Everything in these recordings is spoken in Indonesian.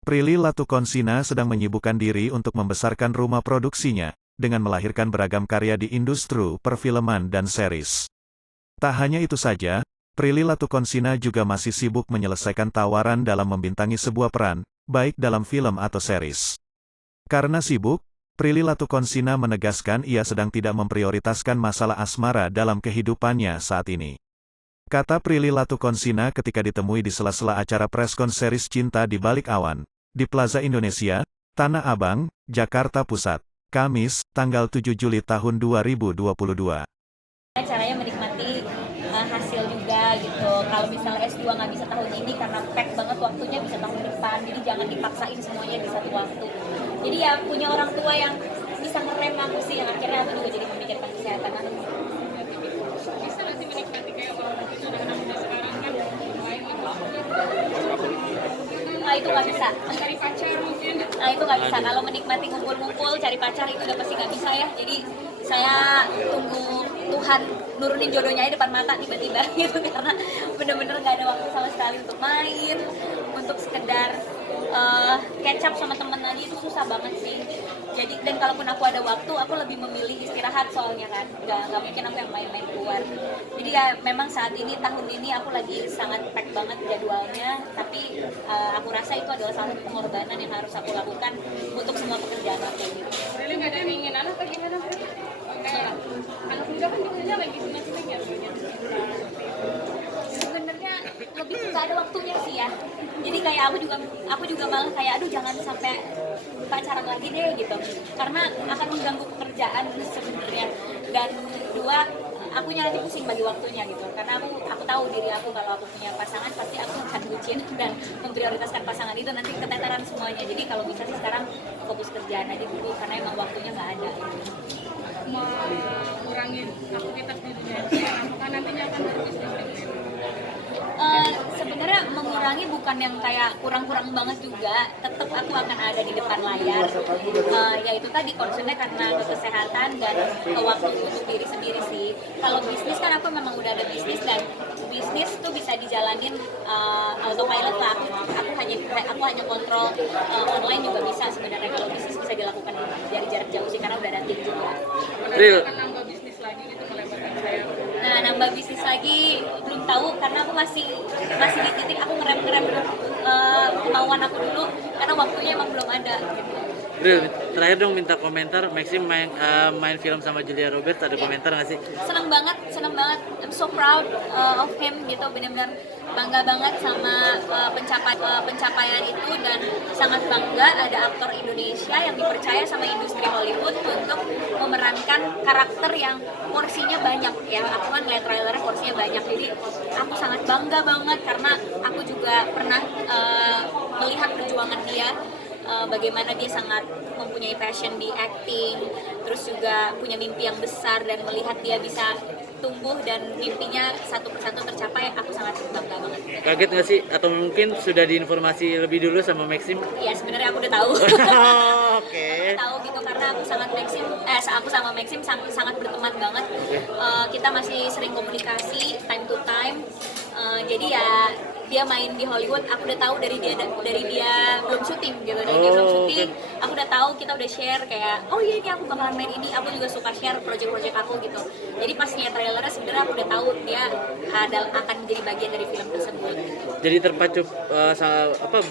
Prilly Latuconsina sedang menyibukkan diri untuk membesarkan rumah produksinya, dengan melahirkan beragam karya di industri perfilman dan series. Tak hanya itu saja, Prilly Latuconsina juga masih sibuk menyelesaikan tawaran dalam membintangi sebuah peran, baik dalam film atau series. Karena sibuk, Prilly Latuconsina menegaskan ia sedang tidak memprioritaskan masalah asmara dalam kehidupannya saat ini. Kata Prilly Latuconsina ketika ditemui di sela-sela acara preskon series Cinta di Balik Awan, di Plaza Indonesia, Tanah Abang, Jakarta Pusat, Kamis, tanggal 7 Juli tahun 2022. Caranya menikmati hasil juga gitu. Kalau misalnya S2 nggak bisa tahun ini karena pack banget waktunya, bisa tahun depan. Jadi jangan dipaksain semuanya di satu waktu. Jadi ya punya orang tua yang bisa ngerem aku sih, yang akhirnya aku juga jadi memikirkan kesehatan aku. Bisa nggak sih menikmati kayak orang anak muda sekarang kan main Nah itu nggak bisa. cari pacar mungkin. Nah itu nggak bisa. Kalau menikmati ngumpul-ngumpul, cari pacar itu udah pasti nggak bisa ya. Jadi saya tunggu Tuhan nurunin jodohnya aja depan mata tiba-tiba gitu, karena bener-bener nggak ada waktu sama sekali untuk main, untuk sekedar catch up sama temen aja itu susah banget sih. Jadi dan kalaupun aku ada waktu, aku lebih memilih istirahat soalnya kan, nggak mungkin aku yang main-main keluar. Jadi ya memang saat ini tahun ini aku lagi sangat pack banget jadwalnya, tapi aku rasa itu adalah salah satu pengorbanan yang harus aku lakukan untuk semua pekerjaan aku gitu. Really nggak ada yang ingin anak apa gimana? Kayak anak muda kan biasanya lagi senang-senang ya punya. Sebenarnya lebih nggak ada waktunya sih ya. Jadi kayak aku juga malah kayak aduh jangan sampai pacaran lagi deh gitu, karena akan mengganggu pekerjaan sebenarnya. Dan dua, akunya nanti pusing bagi waktunya gitu, karena aku tahu diri aku kalau aku punya pasangan pasti aku akan bucin dan memprioritaskan pasangan itu, nanti keteteran semuanya. Jadi kalau bisa sih sekarang fokus kerjaan aja dulu, karena emang waktunya nggak ada gitu. Mengurangi aktivitas di dunia nyata, apakah nantinya akan berbisnis dengan Sebenarnya mengurangi bukan yang kayak kurang-kurang banget juga, tetap aku akan ada di depan layar. Yaitu tadi concernnya karena ke kesehatan dan ke waktu untuk diri sendiri sih. Kalau bisnis kan aku memang udah ada bisnis, dan bisnis tuh bisa dijalanin autopilot lah. Aku hanya kontrol online juga bisa sebenarnya. Kalau bisnis bisa dilakukan dari jarak jauh sih, karena udah ada tim juga. Real. Akan nambah bisnis lagi gitu melebarkan saya. Nah, nambah bisnis lagi belum tahu, karena aku masih di titik aku ngerem kemauan aku dulu, karena waktunya emang belum ada gitu. Real, terakhir dong minta komentar, Maxim main film sama Julia Robert, ada komentar nggak sih? Seneng banget, I'm so proud of him gitu, benar-benar bangga banget sama pencapaian itu, dan sangat bangga ada aktor Indonesia yang dipercaya sama industri Hollywood untuk memerankan karakter yang porsinya banyak ya. Aku kan ngeliat trailernya porsinya banyak, jadi aku sangat bangga banget karena aku juga pernah melihat perjuangan dia. Bagaimana dia sangat mempunyai passion di acting, terus juga punya mimpi yang besar, dan melihat dia bisa tumbuh dan mimpinya satu persatu tercapai, aku sangat bangga banget. Kaget nggak sih? Atau mungkin sudah diinformasi lebih dulu sama Maxim? Ya sebenarnya aku udah tahu. Oke. Tahu gitu, karena aku sama Maxim sangat berteman banget. Kita masih sering komunikasi time to time. Jadi ya dia main di Hollywood, aku udah tahu dari dia belum syuting gitu. Dari dia belum syuting, aku udah tahu, kita udah share kayak oh iya ini aku bakalan main ini. Aku juga suka share project-project aku gitu. Jadi pas lihat trailernya sebenarnya aku udah tahu dia akan jadi bagian dari film tersebut. Jadi terpacu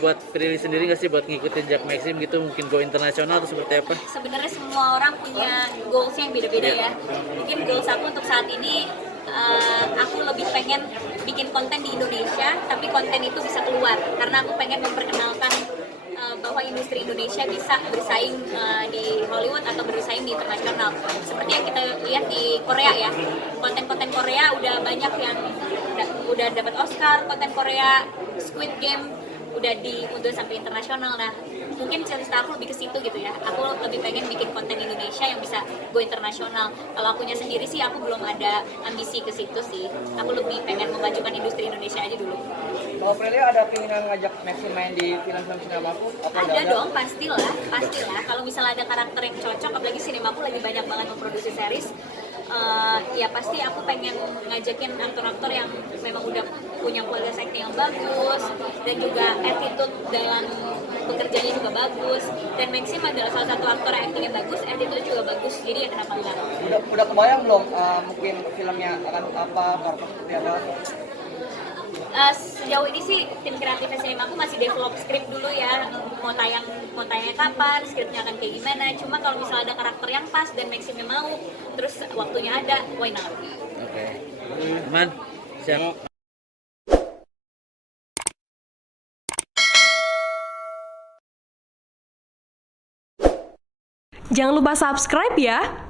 buat Prilly sendiri nggak sih buat ngikutin Jack Maxim gitu, mungkin go internasional atau seperti apa? Sebenarnya semua orang punya goals yang beda-beda ya. Mungkin goals aku untuk saat ini, aku lebih pengen bikin konten di Indonesia, tapi konten itu bisa keluar, karena aku pengen memperkenalkan bahwa industri Indonesia bisa bersaing di Hollywood atau bersaing di internasional. Seperti yang kita lihat di Korea ya, konten-konten Korea udah banyak yang udah dapat Oscar, konten Korea Squid Game udah sampai internasional. Nah, mungkin cerita aku lebih ke situ gitu ya. Aku lebih pengen bikin konten Indonesia yang bisa go internasional. Kalau akunya sendiri sih aku belum ada ambisi ke situ sih. Aku lebih pengen memajukan industri Indonesia aja dulu. Kalau Prilly ada keinginan ngajak Maxim main di film-film Sinemaku? Ada dong, pastilah. Kalau misalnya ada karakter yang cocok, apalagi Sinemaku lagi banyak banget memproduksi series. Ya pasti aku pengen ngajakin aktor-aktor yang memang udah punya kualitas acting yang bagus, dan juga attitude dalam bekerjanya juga bagus, dan Maxim adalah salah satu aktor yang actingnya bagus, attitude juga bagus, jadi ya kenapa enggak. Udah kebayang belum mungkin filmnya akan apa, karakter seperti apa? Sejauh ini sih tim kreatif SNM aku masih develop skrip dulu ya, mau tayangnya kapan, skripnya akan kayak gimana. Cuma kalau misalnya ada karakter yang pas dan Maximnya mau, terus waktunya ada, why not? Oke. Aman. Siap. Jangan lupa subscribe ya.